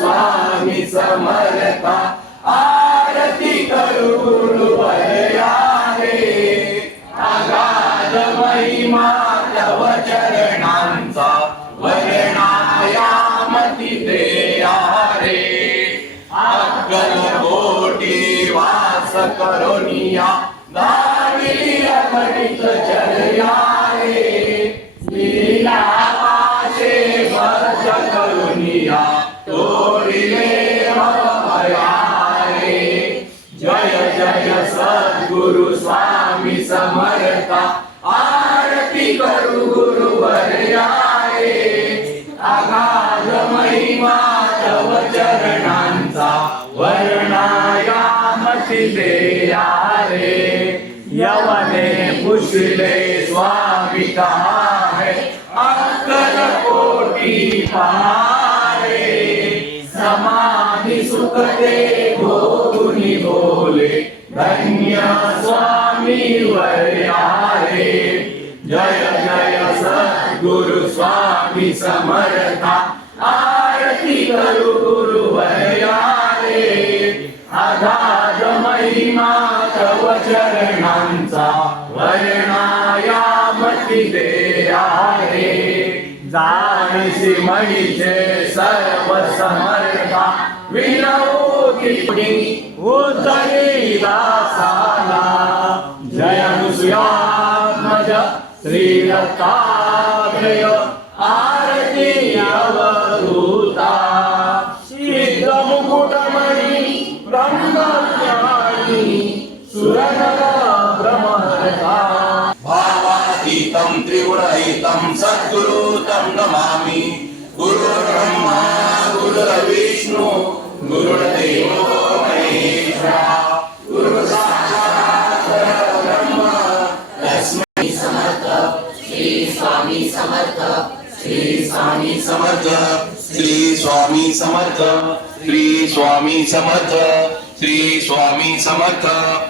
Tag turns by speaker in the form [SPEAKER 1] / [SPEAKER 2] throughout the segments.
[SPEAKER 1] स्वामी समर्था आरती करू वर्णायामती देया रे अक्कल वास करोनिया रे लीला पाशे वर्ष करुनिया तोडिले रे जय जय सद्गुरु स्वामी समर्था आरती करू गुरु रे आगा महिमा तव चरणांचा वर्णायामती देया रे यवने पुषले स्वामी कहाँ अक्कल कोटी पारे समाधि सुख दे भोगुनि बोले धन्य स्वामी वर्यारे जय जय सद्गुरु स्वामी समर्था। करू गुरु वयारे वर्णाया मती रे जाणसी मणीचे सर्व समर्था विनवो किणी उतरी दासाला जय अनुसुयात्मज
[SPEAKER 2] भावातीतं सद्गुरु तं नमामि। गुरुर्ब्रह्मा गुरुर्विष्णु गुरुर्देवो महेश्वरा। गुरु परब्रह्म तस्मै समर्थ। श्री स्वामी समर्थ। श्री स्वामी समर्थ। श्री स्वामी समर्थ। श्री स्वामी समर्थ। श्री स्वामी समर्थ।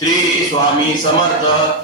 [SPEAKER 2] श्री स्वामी समर्थ.